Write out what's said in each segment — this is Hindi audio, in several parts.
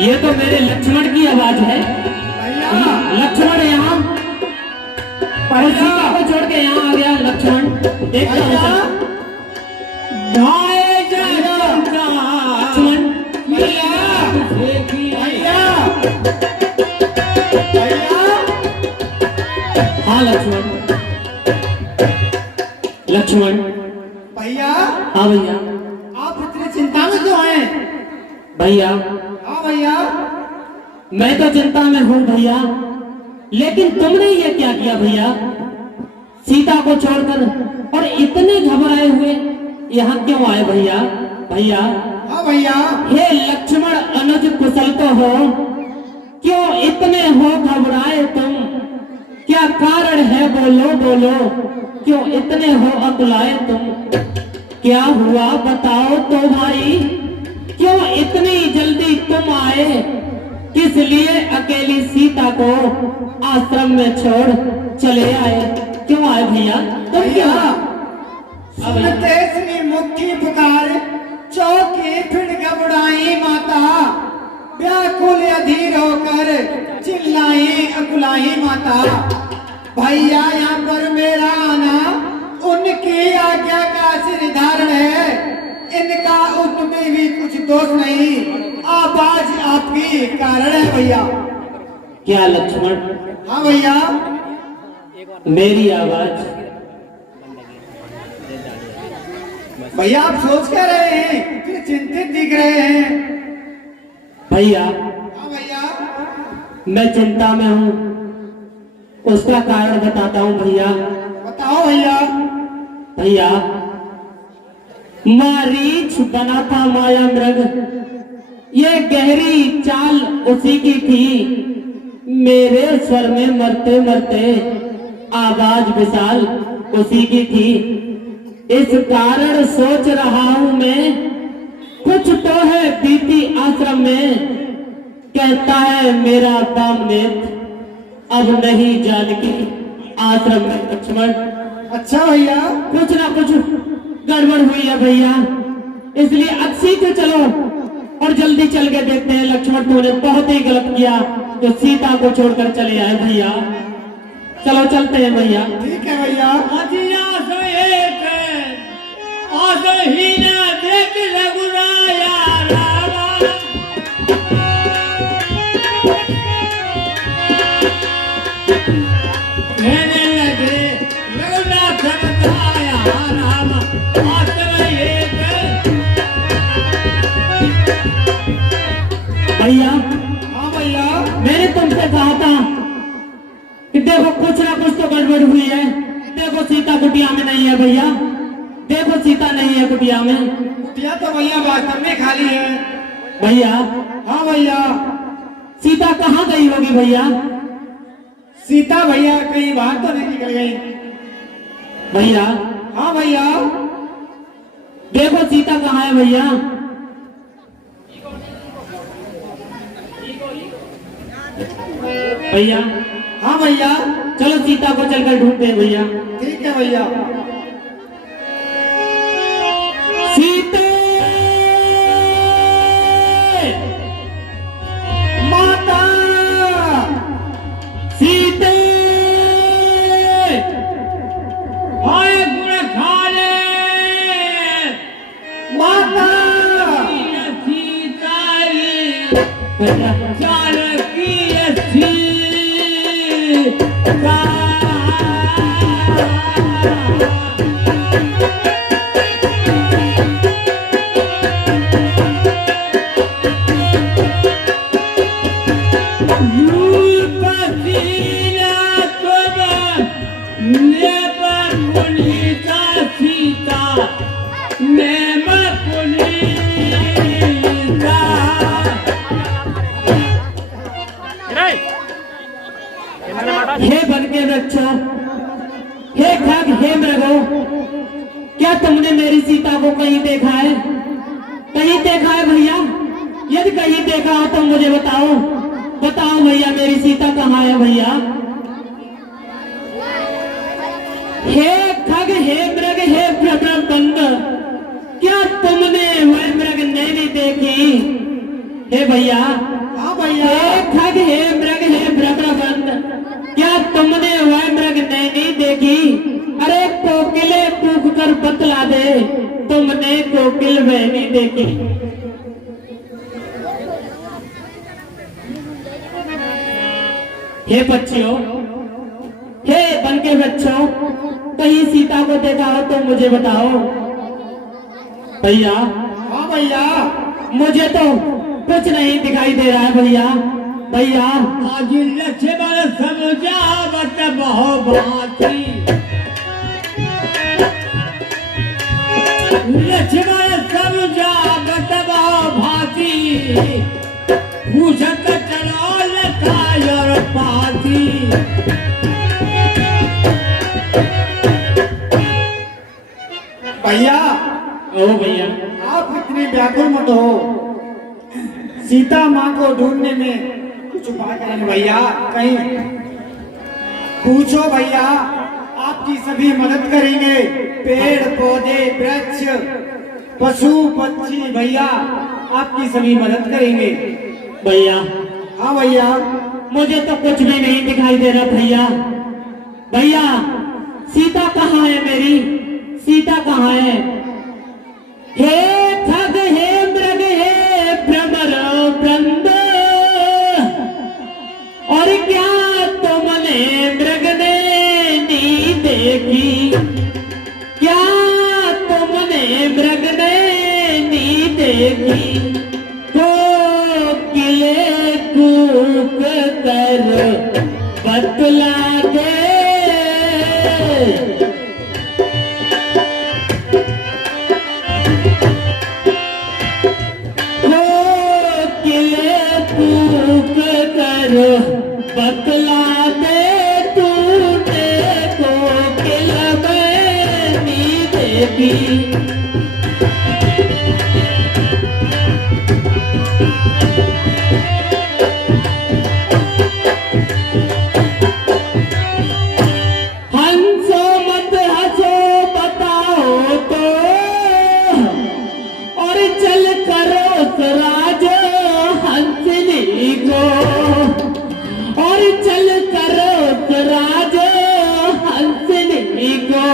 ये तो मेरे लक्ष्मण की आवाज है। लक्ष्मण यहाँ और सीता को छोड़ के यहाँ आ गया लक्ष्मण। देखता हूँ हाँ लक्ष्मण। लक्ष्मण भैया। हाँ भैया। आप इतनी चिंता में क्यों हैं? भैया हाँ भैया। मैं तो चिंता में हूँ भैया, लेकिन तुमने ये क्या किया भैया? सीता को छोड़कर और इतने घबराए हुए यहाँ क्यों आए भैया? भैया हाँ भैया। हे लक्ष्मण अनुज कुशल तो हो, क्यों इतने हो घबराए तुम? क्या कारण है बोलो बोलो, क्यों इतने हो अकुलाए तुम? क्या हुआ बताओ तो भाई, क्यों इतनी जल्दी तुम आए? किस लिए अकेली सीता को आश्रम में छोड़ चले आए? क्यों आए भैया? तुम क्या? सुनते श्री मुखी पुकार, चौकी फिर घबराई माता, व्याकुल अधीर होकर चिल्लाई अकुलाई माता। भैया यहाँ पर मेरा आना उनकी आज्ञा का निर्धारण है, इनका उनमें भी कुछ दोष नहीं, आवाज आपकी कारण है भैया। क्या लक्ष्मण? हाँ भैया। मेरी आवाज? भैया आप सोच क्या रहे हैं? इतने चिंतित दिख रहे हैं। भैया हाँ भैया। मैं चिंता में हूँ, उसका कारण बताता हूँ भैया। बताओ भैया। भैया मारीच बना था माया मृग, ये गहरी चाल उसी की थी, मेरे स्वर में मरते मरते आवाज विशाल उसी की थी। इस कारण सोच रहा हूं मैं, कुछ तो है बीती आश्रम में, कहता है मेरा बामनेत अब नहीं जानकी आश्रम में लक्ष्मण। अच्छा भैया। कुछ ना कुछ गड़बड़ हुई है भैया, इसलिए अब सीधे चलो और जल्दी चल के देखते हैं। लक्ष्मण तूने बहुत ही गलत किया जो सीता को छोड़कर चले आए भैया। चलो चलते हैं भैया। ठीक है भैया। भैया हाँ भैया। मैंने तुमसे कहा था कि देखो कुछ ना कुछ तो गड़बड़ हुई है। देखो सीता कुटिया में नहीं है भैया, देखो सीता नहीं है कुटिया में। कुटिया तो भैया वास्तव में खाली है। भैया हाँ भैया। सीता कहाँ गई होगी भैया? सीता भैया कहीं बाहर तो नहीं निकल गई? भैया हाँ भैया। देखो सीता कहाँ है भैया? भैया हाँ भैया। चलो सीता को चलकर ढूंढते हैं भैया। ठीक है भैया। सीते माता। सीते हाय गुण खाले माता। भैया जानकी अच्छी हे बन के वृक्षो, हे खग, हे मृगो, क्या तुमने मेरी सीता को कहीं देखा है? कहीं देखा है भैया? यदि कहीं देखा हो तो मुझे बताओ। बताओ भैया मेरी सीता कहाँ है भैया? हे खग, हे मृग, हे प्रबंध, क्या तुमने वह मृग नैनी हे भैया, हाँ भैया। हे खग, हे मृग, हे भ्रमरबंद, क्या तुमने वह मृग नहीं देखी? अरे कोकिले कूक कर बतला दे, तुमने कोकिल वह नहीं देखी। हे बच्चियों, हे वन के बच्चों, कहीं सीता को देखा हो तो मुझे बताओ। भैया, हाँ भैया। मुझे तो कुछ नहीं दिखाई दे रहा है भैया। भैया, आज लक्ष्मण समझावत बहु भांति, लक्ष्मण समझावत बहु भांति, पूछत चलो लखाय और पाती। भैया, ओ भैया, आप इतनी व्याकुल मत हो। सीता माँ को ढूंढने में कुछ उपाय करेंगे भैया। कहीं पूछो भैया, आपकी सभी मदद करेंगे। पेड़ पौधे वृक्ष पशु पक्षी भैया आपकी सभी मदद करेंगे। भैया, हाँ भैया। मुझे तो कुछ भी नहीं दिखाई दे रहा भैया। भैया, सीता कहाँ है मेरी? सीता कहाँ है? हे खग, हे मृग, हे भ्रमर वृंद, और क्या तुमने मृग ने नहीं देखी? क्या तुमने मृग ने नहीं देखी? कोकिले कूक कर बतला दे, बतला दे, तूने कोकिल में नी देखी? हंसो मत हंसो बताओ तो, और चल करो सराज हंसनी को, और चल करो सराज हंसनी को।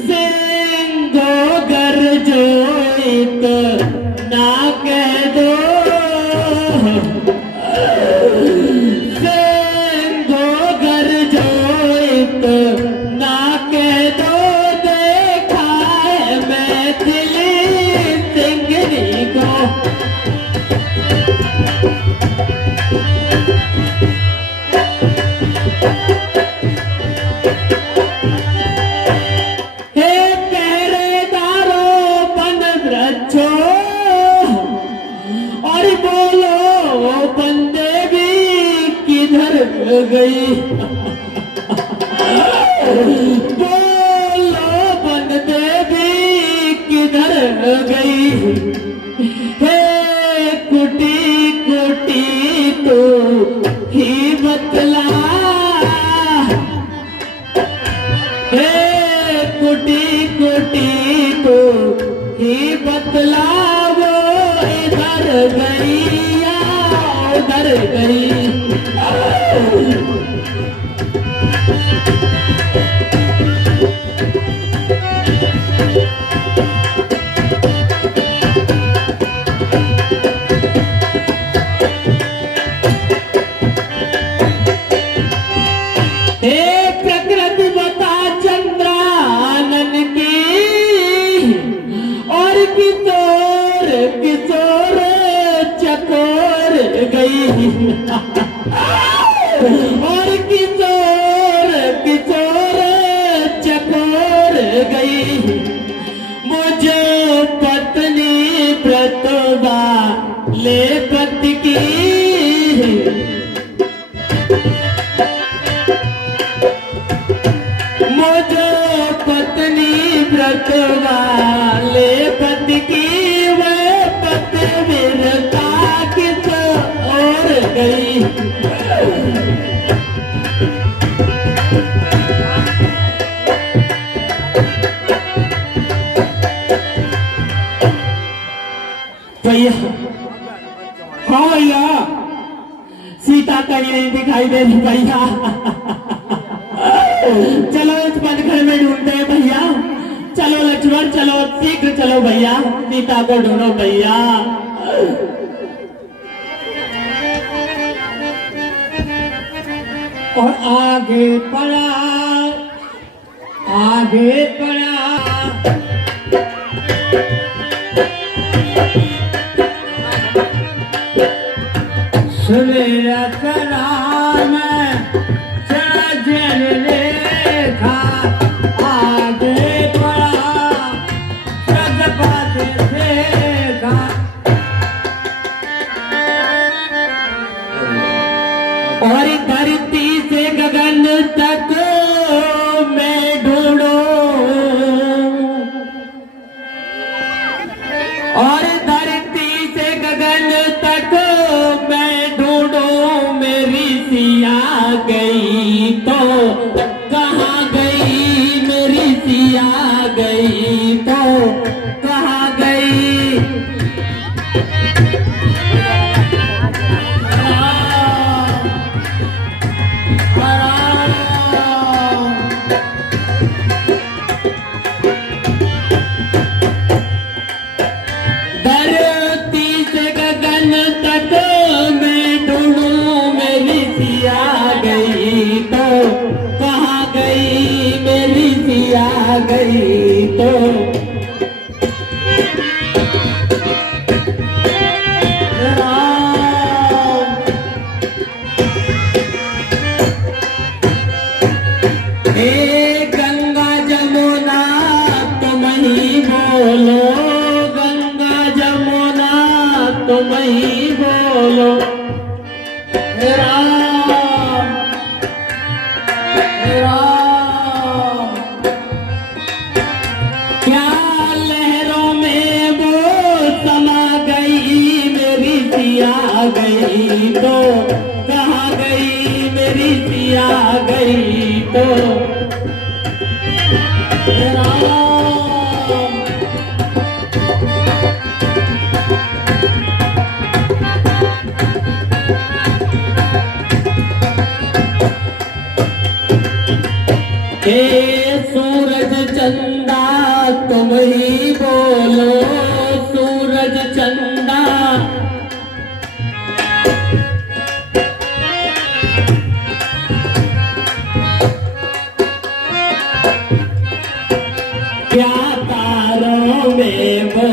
सिंगो गरजो तो ना कह दो, सिंगो गरजो तो ना कह दो, देखा है मैं दिल्ली सिंगनी को। हे पहरेदारों वन वृक्षों, और बोलो बंदे भी किधर गई? बोलो बंदे भी किधर गई? हे कुटी कुटी तो ही बतला, हे कुटी कुटी तो ही बतला, वो इधर गई या उधर गई? हे प्रकृति बता चंद्रानन की, और किशोर किशोर चकोर गई, और किशोर किशोर चकोर गई। मुझे पत्नी प्रतिभा ले पति की, मुझे पत्नी व्रत वाले पति की, वह पतिव्रता किस और गई? भैया हाँ भैया, सीता कहीं नहीं दिखाई दे रही भैया। चलो इस बनखड़ में ढूंढते हैं भैया। चलो लक्ष्मण, चलो शीघ्र चलो भैया, सीता को ढूंढो भैया। और आगे पड़ा, आगे पड़ा, सुनेरा करा में चढ़ा जल रेखा, आगे पड़ा सजपात देखा। और धरती से गगन तक मैं ढूंढो, और धरती से गगन तक मैं ढूंढो, मेरी सिया गई तो कहाँ गई, मेरी सिया गई तो कहाँ गई। धरती से गगन तक मैं ढूंढूं, मेरी सिया गई तो कहाँ गई, मेरी सिया गई तो। हे गंगा जमुना तुम ही बोलो, गंगा जमुना तुम ही बोलो। हे राम, हे राम, क्या लहरों में वो समा गई, मेरी सिया गई तो कहाँ गई, मेरी सिया गई तो। हे राम, हे सूरज चंदा तुम ही बोलो, सूरज चंदा। क्या तारों में वो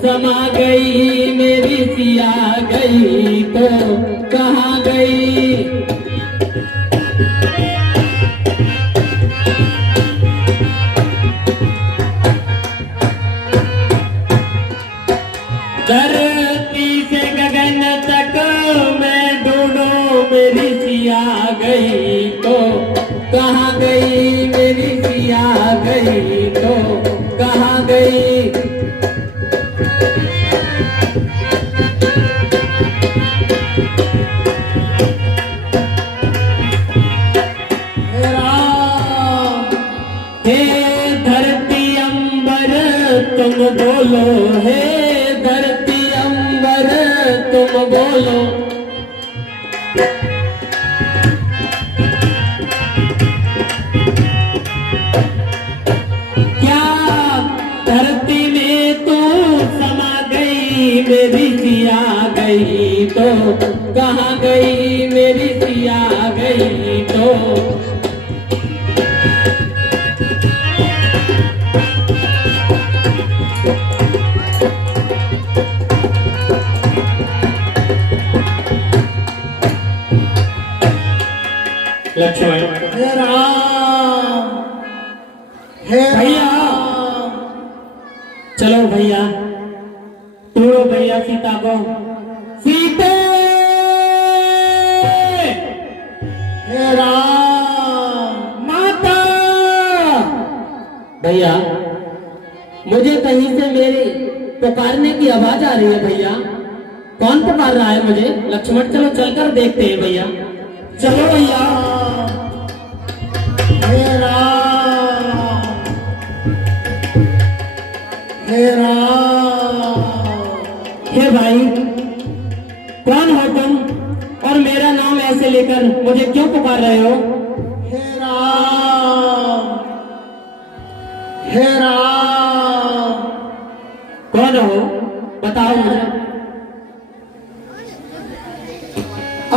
समा गई, मेरी सिया गई तो कहाँ गई। धरती से गगन तक मैं ढूंढूं, मेरी सिया गई तो कहाँ गई, मेरी सिया गई तो कहाँ गई। हे राम, हे धरती अंबर तुम बोलो, हे धरती अंबर तुम बोलो। क्या धरती में तू समा गई, मेरी सिया गई तो कहाँ गई, मेरी सिया गई तो। लक्ष्मण, हे राम, हे भैया, राम। चलो भैया, ढूंढो भैया सीता को। सीते, हे राम, माता। भैया, मुझे कहीं से मेरी पुकारने की आवाज आ रही है भैया। कौन पुकार रहा है मुझे? लक्ष्मण, चलो चलकर देखते हैं भैया। चलो भैया। हे राम, हे राम। हे भाई, कौन हो तुम और मेरा नाम ऐसे लेकर मुझे क्यों पुकार रहे हो? हे राम, हे राम। कौन हो, बताओ मुझे।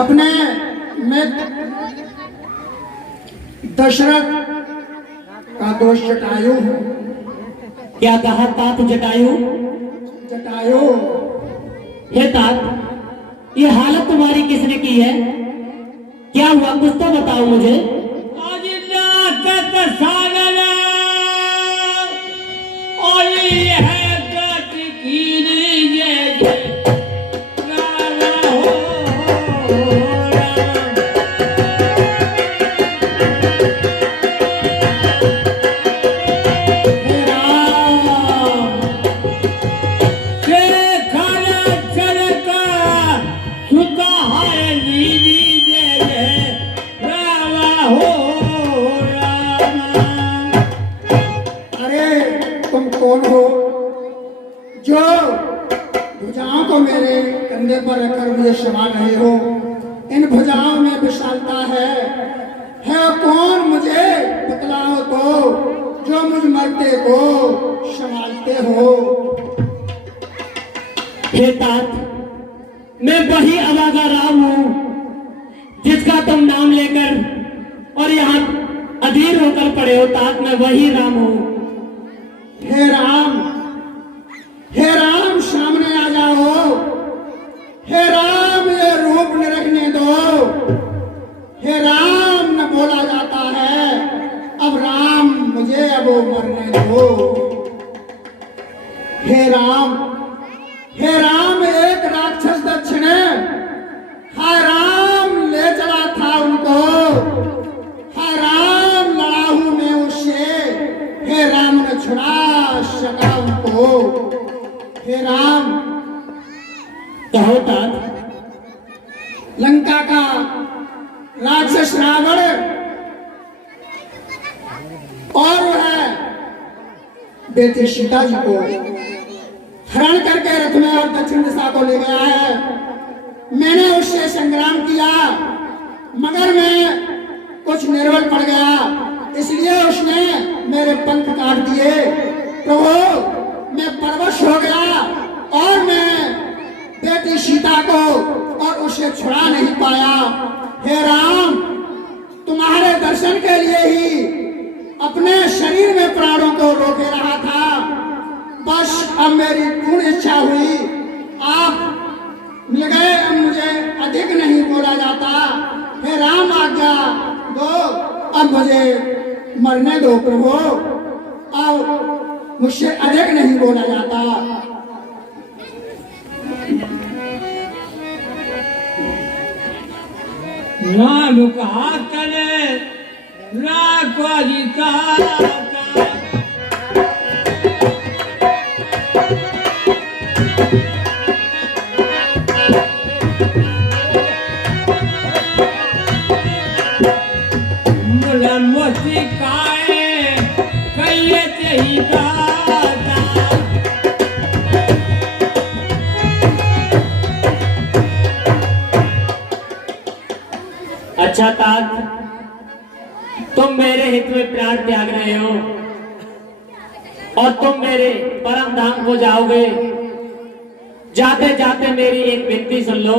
अपने मित्र दशरथ का दोष जटायु हूँ। क्या कहा तात जटायु? जटायु। हे तात, ये हालत तुम्हारी किसने की है? क्या हुआ, कुछ तो बताओ मुझे। और यह गति कीजिए कौन हो जो भुजाओं को मेरे कंधे पर रखकर मुझे सवार रहे हो? इन भुजाओं में विशालता है कौन? मुझे बतलाओ तो, जो मुझ मरते को संभालते हो। हे तात, मैं वही अवागा राम हूँ जिसका तुम नाम लेकर और यहाँ अधीर होकर पड़े हो। तात, मैं वही राम हूँ। हे राम, हे राम, सामने आ जाओ। हे राम, ये रूप न रखने दो। हे राम, न बोला जाता है अब राम, मुझे अब मरने दो। हे राम, हे राम, एक राक्षस दक्षिणे हाय राम ले चला था उनको। हाय राम, लड़ा हूं मैं उससे। हे राम, ने छुड़ा सका उनको। हे राम। कहो तात। लंका का राक्षस रावण और वह बेटी सीता जी को हरण करके रथ में और दक्षिण दिशा को ले गया है। मैंने उससे संग्राम किया मगर मैं कुछ निर्बल पड़ गया, इसलिए उसने मेरे पंख काट दिए। प्रभु, मैं परवश हो गया और मैं बेटी सीता को और उसे छुड़ा नहीं पाया। हे राम, तुम्हारे दर्शन के लिए ही अपने शरीर में प्राणों को रोके रहा था। बस अब मेरी पूर्ण इच्छा हुई, आप मिल गए, अब मुझे अधिक नहीं बोला जाता। हे राम, आज्ञा दो, अब मुझे मरने दो प्रभु, अब मुझसे अधिक नहीं बोला जाता। राम कहा करे राधिका मुलमती काए कहिए चाहिए। अच्छा तात, तुम मेरे हित में प्राण त्याग रहे हो और तुम मेरे परम धाम को जाओगे। जाते जाते मेरी एक विनती सुन लो।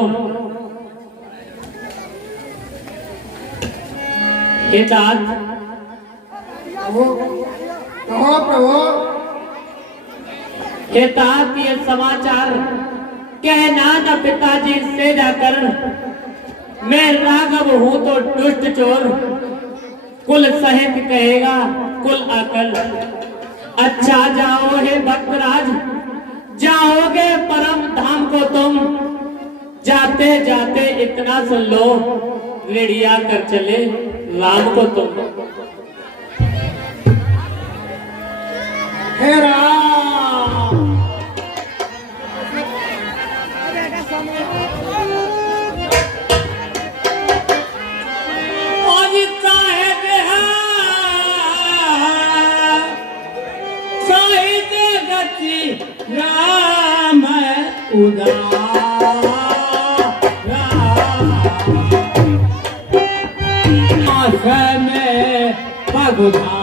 हे तात, कहो प्रभु। हे तात, ये समाचार कहना न पिताजी से जाकर, मैं राघव हूं तो दुष्ट चोर, कुल सहित कहेगा कुल अकल। अच्छा जाओ हे भक्तराज, जाओगे परम धाम को तुम। जाते जाते इतना सुन लो, रेडिया कर चले राम को तुम। हे राम, राम आशय में पगुधारा।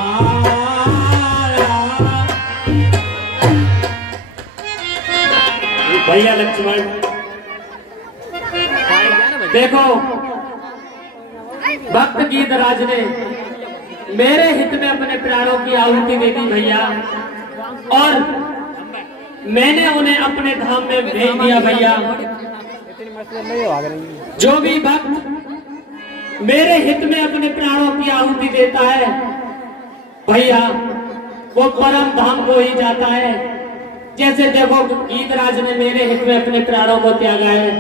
भैया लक्ष्मण देखो, भक्त गीतराज ने मेरे हित में अपने प्राणों की आहुति दे दी भैया, और मैंने उन्हें अपने धाम में भेज दिया भैया। जो भी भक्त मेरे हित में अपने प्राणों की आहुति देता है भैया, वो परम धाम को ही जाता है। जैसे देखो गीतराज ने मेरे हित में अपने प्राणों को त्यागा है।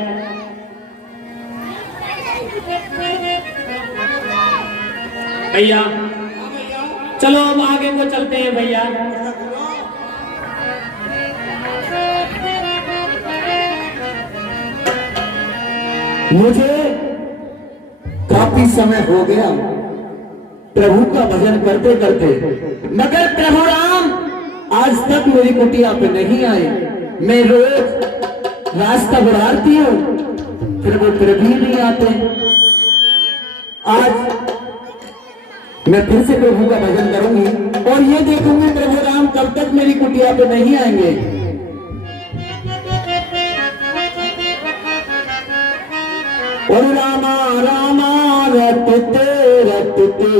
भैया चलो अब आगे को चलते हैं भैया। मुझे काफी समय हो गया प्रभु का भजन करते करते, मगर प्रभु राम आज तक मेरी कुटिया पे नहीं आए। मैं रोज रास्ता बढ़ाती हूँ, फिर वो फिर भी नहीं आते। आज मैं फिर से प्रभु का भजन करूंगी और ये देखूंगी प्रभु राम कब तक मेरी कुटिया पे नहीं आएंगे। और रामा रामा रटते रटते,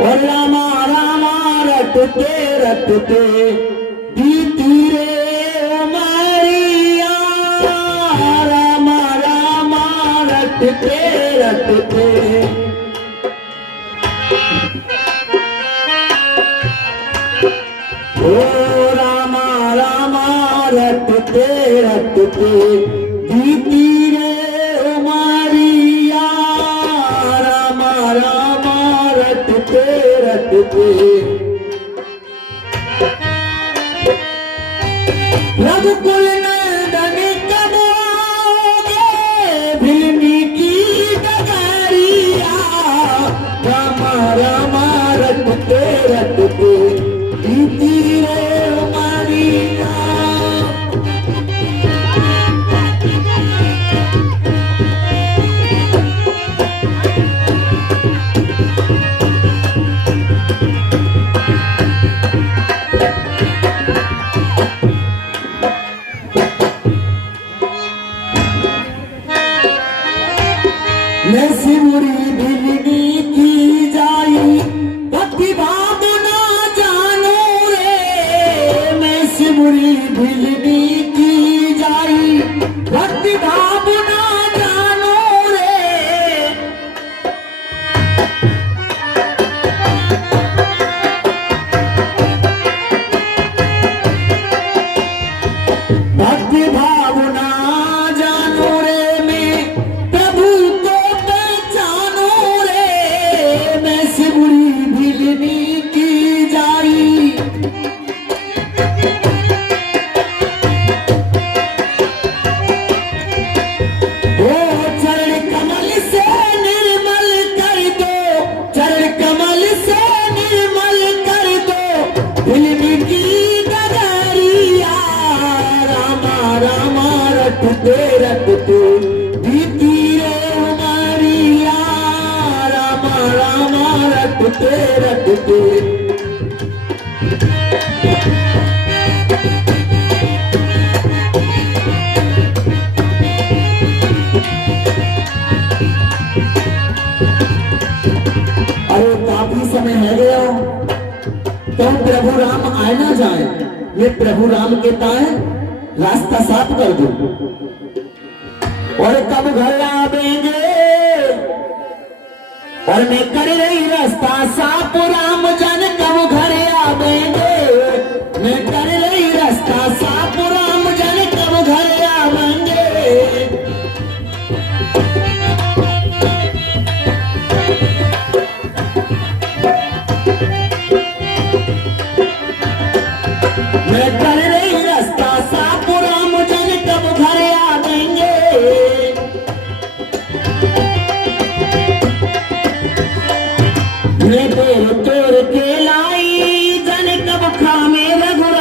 और रामा रामा रटते रटते बीती रे उमरिया। रामा रामा रटते रटते, ओ रामा रामा रटते रटते बीती रे उमरिया। रामा रामा रटते रटते, रघुकुल नंदन कब आओगे भिलनी की डगरिया। रामा रामा रटते रटते बीती रे उमरिया। मैं सिमुरी भिलनी की जाई भक्ति भाव ना जानो रे। मैं सिमुरी भिलनी की जाई भक्ति भाव ना जानो रे। भक्ति भाव ना जानो रे, मैं प्रभु को पहचानो रे। मैं सिमुरी भिलनी की जाई, ओ चरण कमल से निर्मल कर दो, चरण कमल से निर्मल कर दो भिलनी की डगरिया। रामा रामा रटते रटते बीती रे उमरिया। रामा रामा रटते रटते, अरे काफी समय है गया तो प्रभु राम आए ना जाए। ये प्रभु राम कहता है रास्ता साफ कर दो, और कब घर आवेंगे। और मैं कर रही रास्ता साफ राम जन कब घर आवेंगे। मैं कर रही रास्ता साफ राम जन कब घर आवेंगे। मैं कर रही रास्ता साफ राम जन कब घर आवेंगे। मैं बेर तोड़ के लाई जन कब खामे रघुराम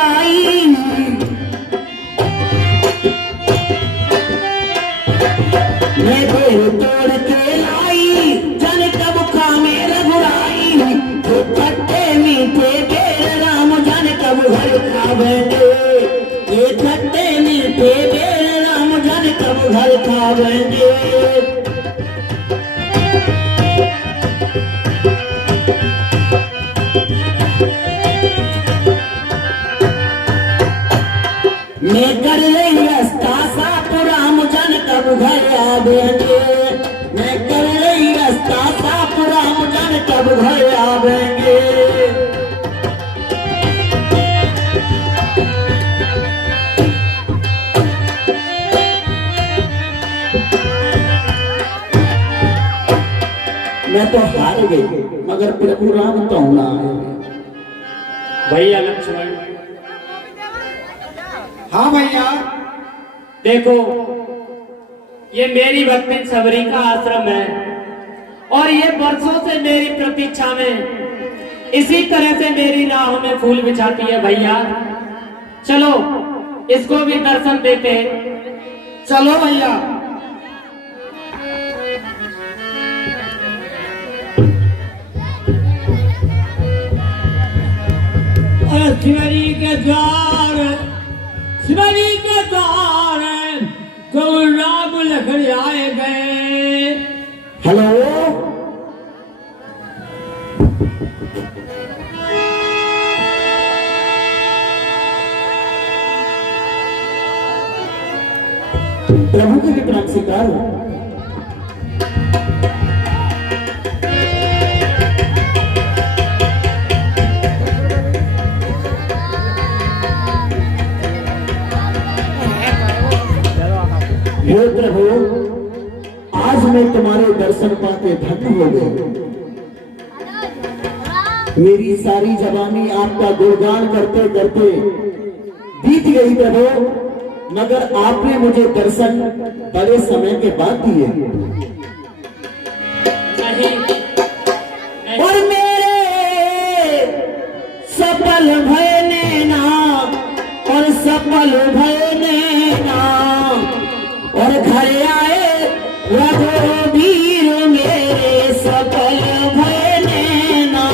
खावेंगे, ये खट्टे मीठे बेर राम जन कब घर खावेंगे। मैं कर रही रास्ता साफ राम जन कब घर आवेंगे, मैं कर रही रास्ता साफ राम जन कब घर आवेंगे। मैं तो हार गई मगर प्रभु राम तो ना आए। भैया लक्ष्मण, हाँ भैया, देखो ये मेरी भक्तिन सबरी का आश्रम है और ये बरसों से मेरी प्रतीक्षा में इसी तरह से मेरी राह में फूल बिछाती है। भैया चलो इसको भी दर्शन देते हैं। चलो भैया। शिवरी के द्वार, शिवरी के द्वार तो राम लखन आए गए। हेलो, प्रभु के विक्रम स्वीकार हो। हे प्रभु, आज मैं तुम्हारे दर्शन पाके धन्य हो गई। मेरी सारी जवानी आपका गुणगान करते करते बीत गई प्रभु, मगर आपने मुझे दर्शन बड़े समय के बाद दिए। और मेरे सफल भय नैना, और सफल भय नैना, और घर आए रघुवीर मेरे सफल भय नैना।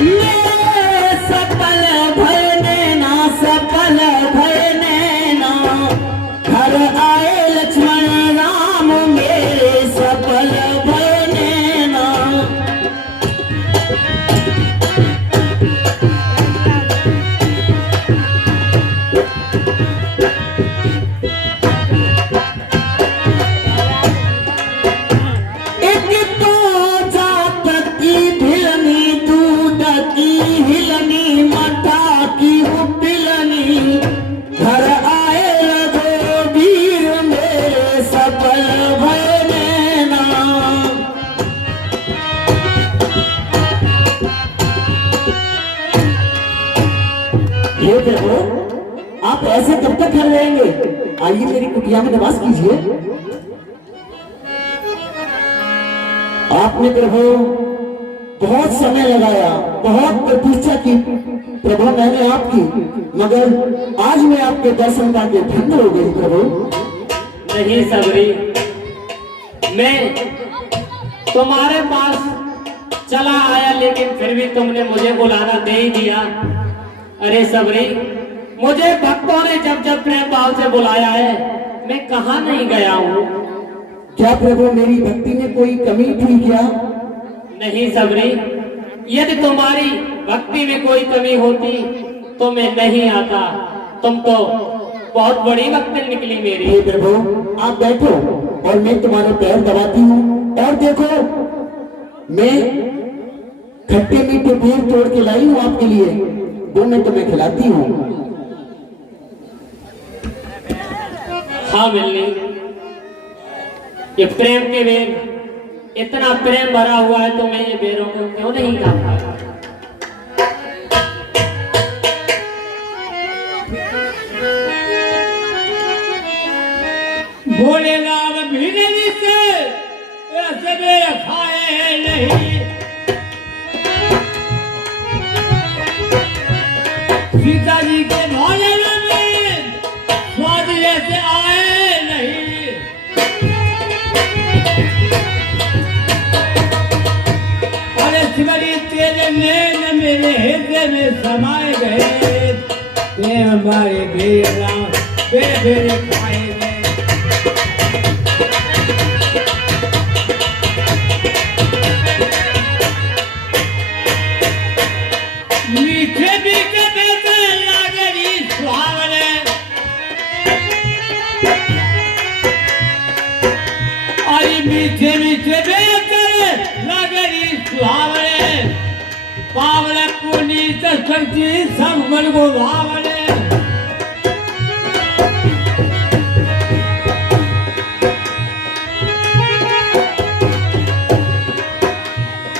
मेरे सफल भय नैना, सफल भय नैना, घर आए लक्ष्मण राम मेरे सफल भय नैना। एक तो जात की भिलनी, दूध की हिलनी, मठा की पिलनी, घर आए रघुवीर मेरे सफल भय नैना। ये प्रभु, आप ऐसे कब तक घर रहेंगे? आइए मेरी कुटिया में निवास कीजिए। आपने प्रभु बहुत समय लगाया, बहुत प्रतीक्षा की प्रभु मैंने आपकी, मगर आज मैं आपके दर्शन पाके धन्य हो गई प्रभु। नहीं सबरी, मैं तुम्हारे पास चला आया लेकिन फिर भी तुमने मुझे बुलाना दे ही दिया। अरे सबरी, मुझे भक्तों ने जब जब प्रेम भाव से बुलाया है, मैं कहाँ नहीं गया हूँ। क्या प्रभु मेरी भक्ति में कोई कमी थी क्या? नहीं सबरी, यदि तुम्हारी भक्ति में कोई कमी होती तो मैं नहीं आता। तुम तो बहुत बड़ी भक्ति निकली मेरी। हे प्रभु, आप बैठो और मैं तुम्हारे पैर दबाती हूँ। और देखो, मैं खट्टे मीठे बेर तोड़ के लाई हूँ आपके लिए, वो मैं तुम्हें खिलाती हूँ। हाँ मिलनी, ये प्रेम के बेर, इतना प्रेम भरा हुआ है तो मैं ये बेरों को क्यों नहीं खाता। भोले राम भी नहीं से ऐसे बेर खाए नहीं। सीता जी के भोजन में स्वाद आए नहीं। अरे शिवरी तेरे नैन मेरे हृदय में समाए गए, ते हमारे बेरा बेरे खाए गए। मीठे मीठे बेटे लागरी सुहावने, अरे मीठे मीठे बेटे लागरी सुहावने, पावले पुनीत शक्ति सब मन को भावने।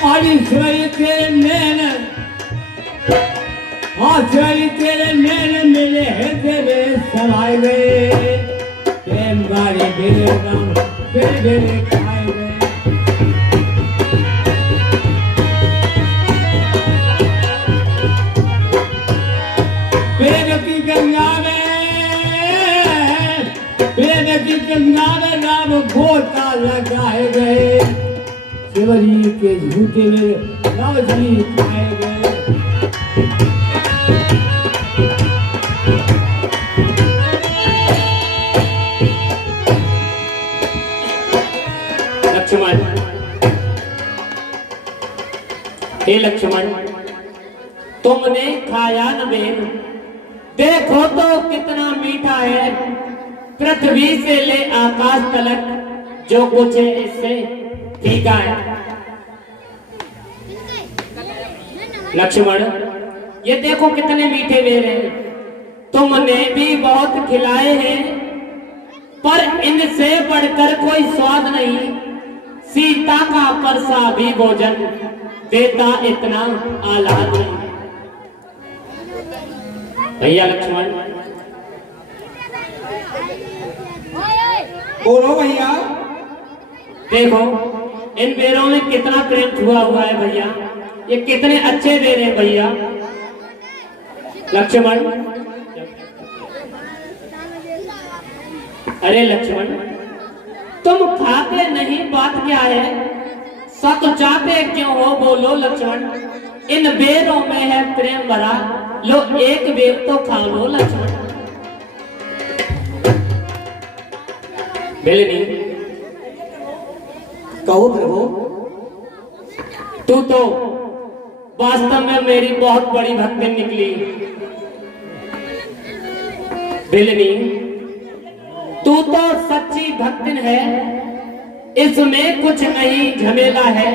अरे शिवरी तेरे नैन, शिवरी तेरे नैन मेरे हृदय में समाए गए, प्रेम बारे बेरे राम बेरे खाए गए। वेद की गंगा में राम गोता लगाए गए, शिवरी के झूठे में राम जी खाए गए। लक्ष्मण, हे लक्ष्मण, तुमने खाया न बेर, देखो तो कितना मीठा है, पृथ्वी से ले आकाश तलक जो कुछ है इससे फीका है। लक्ष्मण, ये देखो कितने मीठे बेर हैं, तुमने भी बहुत खिलाए हैं, पर इनसे बढ़कर कोई स्वाद नहीं। सीता का परसा भी भोजन देता इतना आह्लाद नहीं। भैया लक्ष्मण, बोलो भैया। देखो इन बेरों में कितना प्रेम छुआ हुआ है भैया, ये कितने अच्छे बेर हैं भैया। लक्ष्मण, अरे लक्ष्मण, तुम खाते नहीं, बात क्या है? सकुचाते क्यों हो, बोलो लक्ष्मण। इन बेरों में है प्रेम भरा, लो एक बेर तो खा लो लक्ष्मण। बेलनी, कहो प्रभु। तू तो वास्तव में मेरी बहुत बड़ी भक्तिन निकली। बेलनी, तू तो सच्ची भक्तिन है, इसमें कुछ नहीं झमेला है।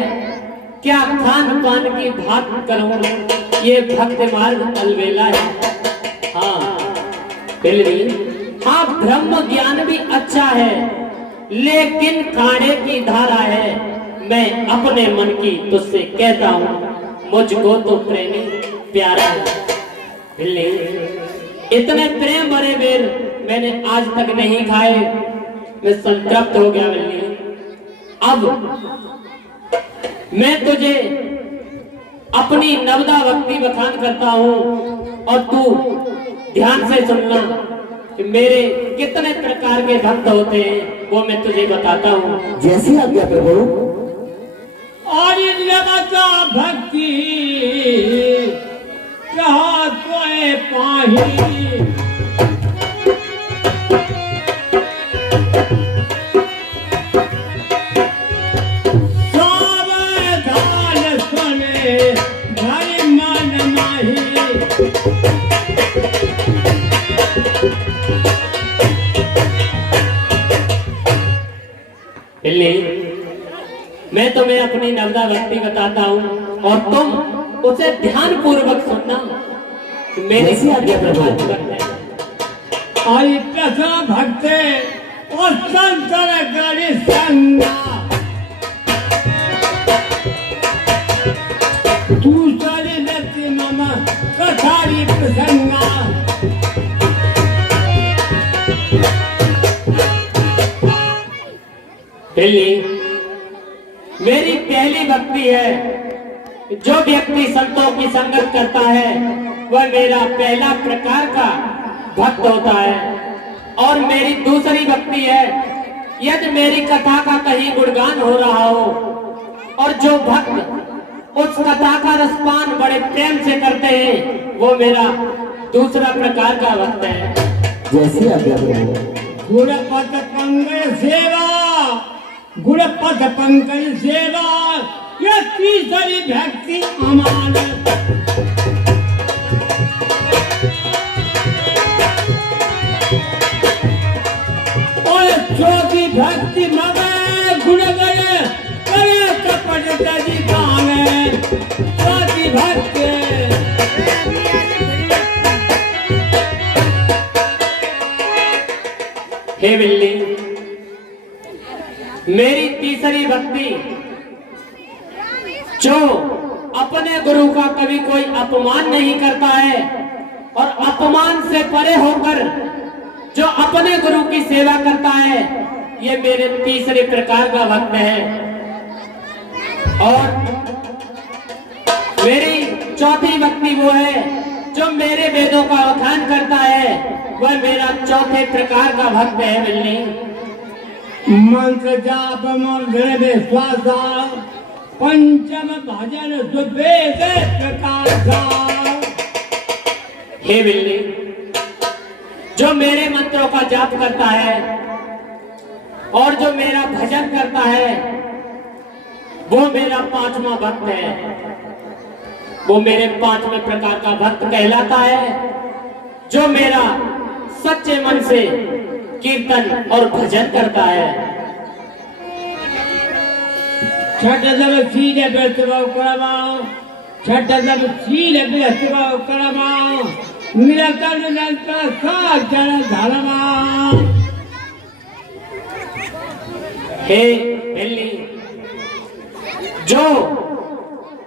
क्या खान पान की बात करूं, ये भक्ति मार्ग अलवेला है। हाँ बेलनी, हाँ ब्रह्म ज्ञान भी अच्छा है, लेकिन खाने की धारा है। मैं अपने मन की तुझसे कहता हूँ, मुझको तो प्रेमी प्यारा है। बिल्ली, इतने प्रेम भरे बेर मैंने आज तक नहीं खाए, मैं संतृप्त हो गया बिल्ली। अब मैं तुझे अपनी नवदा भक्ति बखान करता हूँ और तू ध्यान से सुनना कि मेरे कितने प्रकार के भक्त होते हैं, वो मैं तुझे बताता हूँ। जैसी आज्ञा प्रभु। और नवदा भक्ति कहा कोई पाही, सावधान सुने धर्म मन माही। बिल्ली, मैं तुम्हें अपनी नवदा भक्ति बताता हूँ और तुम उसे ध्यान पूर्वक सुनना। मेरी सी आज्ञा प्रभु। और कथा भक्ते और संतर गणि संगा, तू चली नृत्य मम कथारी प्रसंगा। बिल्ली, मेरी पहली भक्ति है, जो व्यक्ति संतों की संगत करता है वह मेरा पहला प्रकार का भक्त होता है। और मेरी दूसरी भक्ति है, यदि मेरी कथा का कहीं गुणगान हो रहा हो और जो भक्त उस कथा का रसपान बड़े प्रेम से करते हैं, वो मेरा दूसरा प्रकार का भक्त है। जैसे आज्ञा हो। गुरपथ पंकज सेवा, गुरपथ पंकज सेवा, ये तीसरी भक्ति अमानत। और चौथी भक्ति मगे गुण गए करे कपट तजी कांगे। चौथी भक्ति हे बिल्ली, मेरी तीसरी भक्ति जो अपने गुरु का कभी कोई अपमान नहीं करता है और अपमान से परे होकर जो अपने गुरु की सेवा करता है, ये मेरे तीसरे प्रकार का भक्त है। और मेरी चौथी भक्ति वो है जो मेरे वेदों का अवखान करता है, वह मेरा चौथे प्रकार का भक्त है बिल्ली। मंत्र जाप मूर्धन्य विश्वासा, पंचम भजन सुवेद प्रकाशा। हे बिल्ली, जो मेरे मंत्रों का जाप करता है और जो मेरा भजन करता है, वो मेरा पांचवा भक्त है। वो मेरे पांचवें प्रकार का भक्त कहलाता है, जो मेरा सच्चे मन से कीर्तन और भजन करता है। छठ जब सीधे बेतवाओ करवाओ, छठ जब सीधे बेतवाओ करवाओ, निरंतर निरंतर साक्षर धर्मा। हे बिल्ली, जो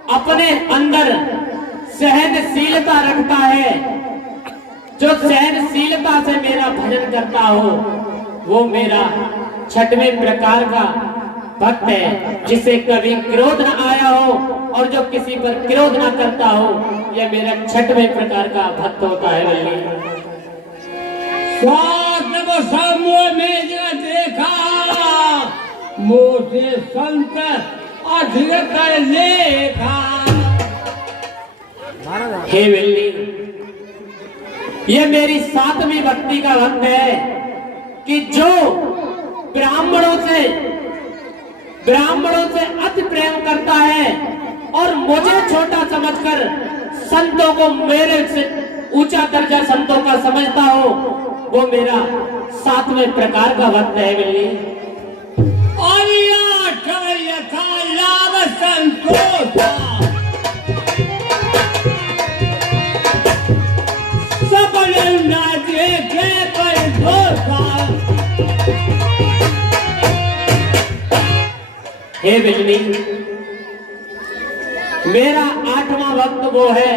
अपने अंदर सहनशीलता रखता है, जो सहनशीलता से मेरा भजन करता हो, वो मेरा छठवें प्रकार का भक्त है। जिसे कभी क्रोध न आया हो और जो किसी पर क्रोध न करता हो, यह मेरा छठवें प्रकार का भक्त होता है बिल्ली। स्वात्म समूह में जो देखा, मोह से संत अधिक कर लेखा। हे बिल्ली, ये मेरी सातवीं भक्ति का भक्त है कि जो ब्राह्मणों से अति प्रेम करता है और मुझे छोटा समझकर संतों को मेरे से ऊंचा दर्जा संतों का समझता हो, वो मेरा सातवें प्रकार का भक्त है बिल्ली। यथा लाभ संतोषा, सबल न देखे परितोषा। हे बिल्ली, मेरा आठवां भक्त वो है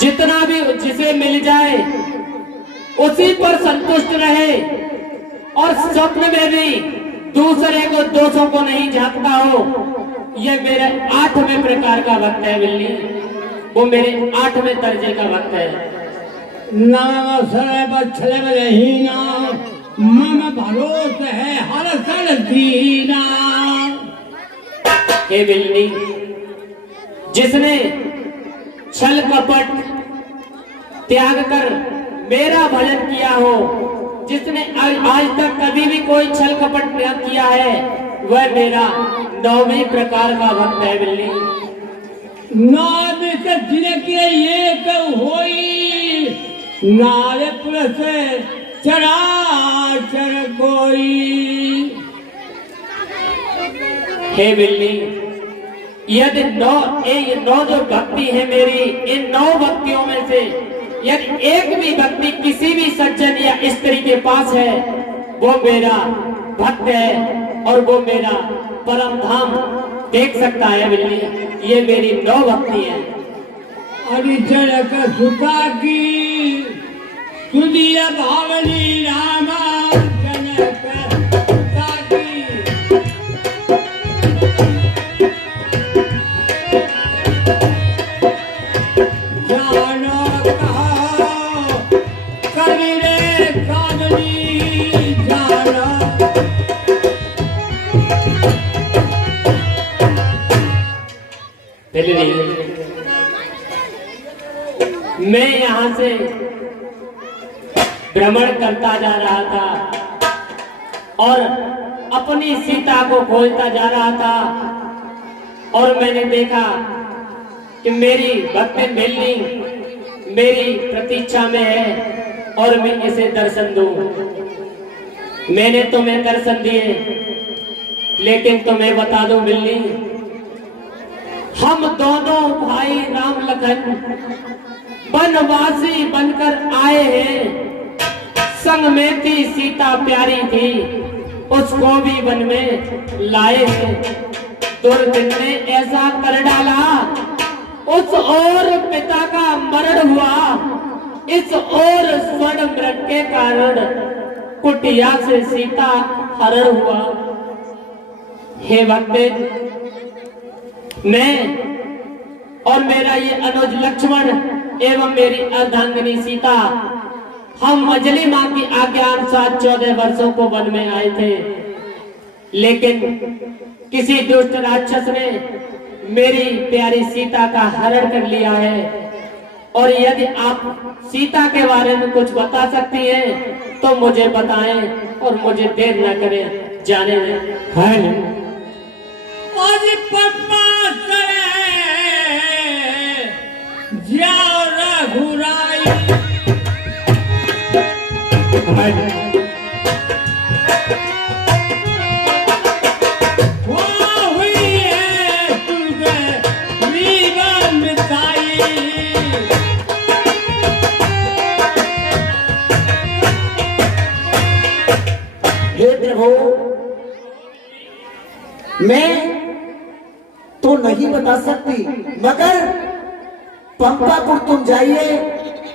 जितना भी जिसे मिल जाए उसी पर संतुष्ट रहे और स्वप्न में भी दूसरे को दोषों को नहीं झांकता हो। यह मेरे आठवें प्रकार का भक्त है बिल्ली। वो मेरे आठवें दर्जे का भक्त है। नाम सरे बछले में रहीना, मम भरोस है हर सर दीना। हे बिल्ली, जिसने छल कपट त्याग कर मेरा भजन किया हो, जिसने आज तक कभी भी कोई छल कपट न किया है, वह मेरा नौवें प्रकार का भक्त है बिल्ली। नाद से जिनके एक होई, नारे पुरस चराचर कोई। हे बिल्ली, यदि नौ जो भक्ति है मेरी, इन 9 भक्तियों में से यदि एक भी भक्ति किसी भी सज्जन या स्त्री के पास है, वो मेरा भक्त है और वो मेरा परम धाम देख सकता है बिल्ली। ये मेरी 9 भक्ति है। अरिचरक सुता की तुदिया भावनी रामा, जनक सुता की जानो कहो कवि रे पत्नी, मैं यहाँ से भ्रमण करता जा रहा था और अपनी सीता को खोजता जा रहा था और मैंने देखा कि मेरी भक्ति मिलनी मेरी प्रतीक्षा में है और मैं इसे दर्शन दूं। मैंने तुम्हें दर्शन दिए, लेकिन तुम्हें बता दूं मिलनी, हम दोनों भाई राम लखन वनवासी बनकर आए हैं। संग में थी सीता प्यारी थी, उसको भी वन में लाए हैं। दुर्दिन ने ऐसा कर डाला, उस और पिता का मरण हुआ, इस और स्वर्ण मृग के कारण कुटिया से सीता हरण हुआ। हे भक्ते, मैं और मेरा ये अनुज लक्ष्मण एवं मेरी अर्धांगिनी सीता, हम अंजलि मां की आज्ञा अनुसार 14 वर्षों को वन में आए थे, लेकिन किसी दुष्ट राक्षस ने मेरी प्यारी सीता का हरण कर लिया है। और यदि आप सीता के बारे में कुछ बता सकती हैं तो मुझे बताएं और मुझे देर न करें, जाने दें। और पप्पा जाओ रघुराई, हुई है तुझे जीवन बिताई। हे प्रभु, मैं तो नहीं बता सकती, मगर पंपापुर तुम जाइए,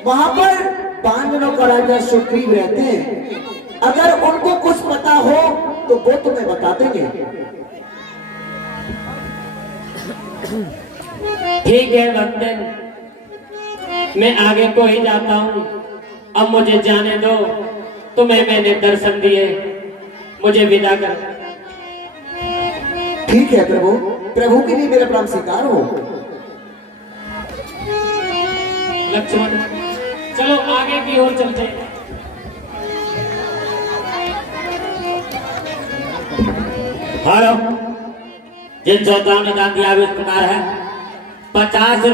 वहां पर बांधनों का राजा सुग्रीव रहते हैं। अगर उनको कुछ पता हो तो वो तुम्हें बता देंगे। ठीक है भक्तन, मैं आगे को ही जाता हूँ। अब मुझे जाने दो, तुम्हें मैंने दर्शन दिए, मुझे विदा कर। ठीक है प्रभु, प्रभु के लिए मेरा प्राण स्वीकार हो। लक्ष्मण, चलो आगे की ओर चलते हैं। हेलो, जिन श्रोताओं ने दान दिया इस प्रकार है 50